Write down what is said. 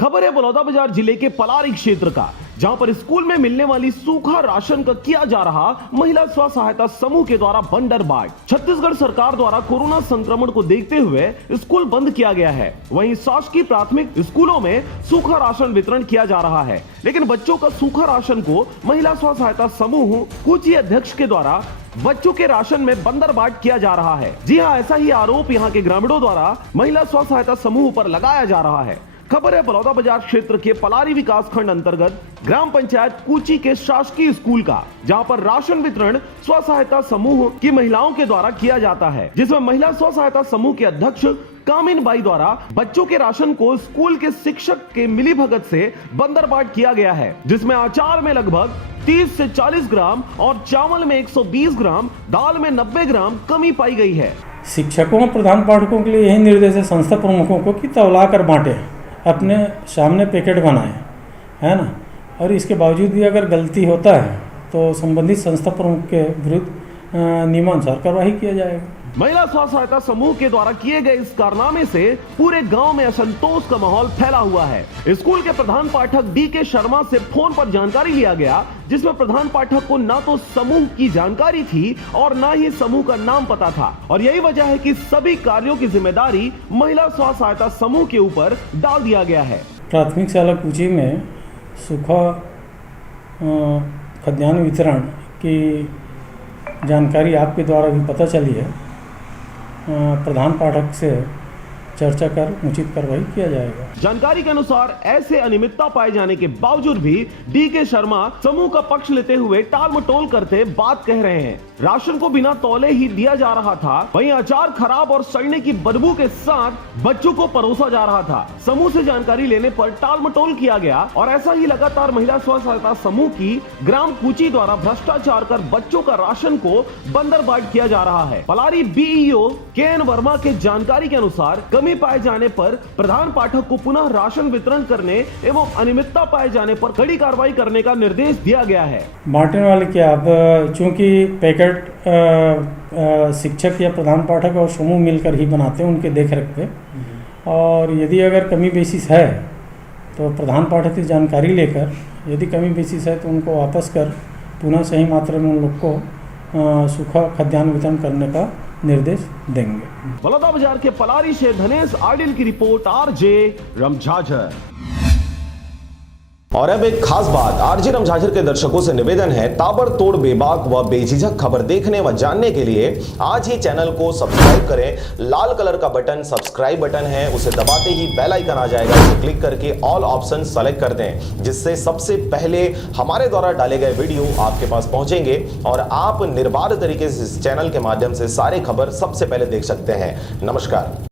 खबर है बलौदाबाजार जिले के पलारी क्षेत्र का, जहां पर स्कूल में मिलने वाली सूखा राशन का किया जा रहा महिला स्व सहायता समूह के द्वारा बंडर बाट। छत्तीसगढ़ सरकार द्वारा कोरोना संक्रमण को देखते हुए स्कूल बंद किया गया है। वहीं शासकीय प्राथमिक स्कूलों में सूखा राशन वितरण किया जा रहा है, लेकिन बच्चों का सूखा राशन को महिला स्व सहायता समूह कूची अध्यक्ष के द्वारा बच्चों के राशन में बंदर बाट किया जा रहा है। जी हाँ, ऐसा ही आरोप यहाँ के ग्रामीणों द्वारा महिला स्व सहायता समूह पर लगाया जा रहा है। खबर है बलौदाबाजार क्षेत्र के पलारी विकास खंड अंतर्गत ग्राम पंचायत कूची के शासकीय स्कूल का, जहां पर राशन वितरण स्व सहायता समूह की महिलाओं के द्वारा किया जाता है, जिसमें महिला स्व सहायता समूह के अध्यक्ष कामिन बाई द्वारा बच्चों के राशन को स्कूल के शिक्षक के मिलीभगत से बंदर बाट किया गया है, जिसमें अचार में लगभग 30 से 40 ग्राम और चावल में 120 ग्राम, दाल में 90 ग्राम कमी पाई गई है। शिक्षकों और प्रधान पाठकों के लिए यही निर्देश है संस्था प्रमुखों को कि तौला कर बांटे, अपने सामने पैकेट बनाएं, है ना। और इसके बावजूद भी अगर गलती होता है तो संबंधित संस्था प्रमुख के विरुद्ध नियमानुसार कार्रवाई किया जाएगा। महिला स्व सहायता समूह के द्वारा किए गए इस कारनामे से पूरे गांव में असंतोष का माहौल फैला हुआ है। स्कूल के प्रधान पाठक डी.के. शर्मा से फोन पर जानकारी लिया गया, जिसमें प्रधान पाठक को ना तो समूह की जानकारी थी और ना ही समूह का नाम पता था, और यही वजह है कि सभी कार्यों की जिम्मेदारी महिला स्व सहायता समूह के ऊपर डाल दिया गया है। प्राथमिक शाला कूची में सूखा खाद्यान्न वितरण की जानकारी आपके द्वारा भी पता चली है। प्रधान पाठक से चर्चा कर उचित कार्रवाई किया जाएगा। जानकारी के अनुसार ऐसे अनियमितता पाए जाने के बावजूद भी डी.के. शर्मा समूह का पक्ष लेते हुए टाल मटोल करते बात कह रहे हैं। राशन को बिना तौले ही दिया जा रहा था, वहीं अचार खराब और सड़ने की बदबू के साथ बच्चों को परोसा जा रहा था। समूह से जानकारी लेने पर टाल मटोल किया गया और ऐसा ही लगातार महिला स्व सहायता समूह की ग्राम कूची द्वारा भ्रष्टाचार कर बच्चों का राशन को बंदर बाट किया जा रहा है। Palari BEO K. N.. वर्मा के जानकारी के अनुसार कमी पाए जाने पर प्रधान पाठक को पुनः राशन वितरण करने एवं अनियमितता पाए जाने पर कड़ी कार्रवाई करने का निर्देश दिया गया है। बांटने वाले क्या, अब चूंकि पैकेट शिक्षक या प्रधान पाठक और समूह मिलकर ही बनाते हैं उनके देख रेख पे, और यदि अगर कमी बेसिस है तो प्रधान पाठक की जानकारी लेकर यदि कमी बेसिस है तो उनको वापस कर पुनः सही मात्रा में उन लोग को सूखा खाद्यान्न वितरण करने का निर्देश देंगे। बलौदाबाजार के पलारी से धनेश आडिल की रिपोर्ट, आरजे रमझाझर। और अब एक खास बात, आरजे रमझाझर के दर्शकों से निवेदन है, ताबड़तोड़ बेबाक व बेझिझक खबर देखने व जानने के लिए आज ही चैनल को सब्सक्राइब करें। लाल कलर का बटन सब्सक्राइब बटन है, उसे दबाते ही बेल आइकन आ जाएगा, उसे क्लिक करके ऑल ऑप्शन सेलेक्ट कर दें, जिससे सबसे पहले हमारे द्वारा डाले गए वीडियो आपके पास पहुंचेंगे और आप निर्बाध तरीके से इस चैनल के माध्यम से सारे खबर सबसे पहले देख सकते हैं। नमस्कार।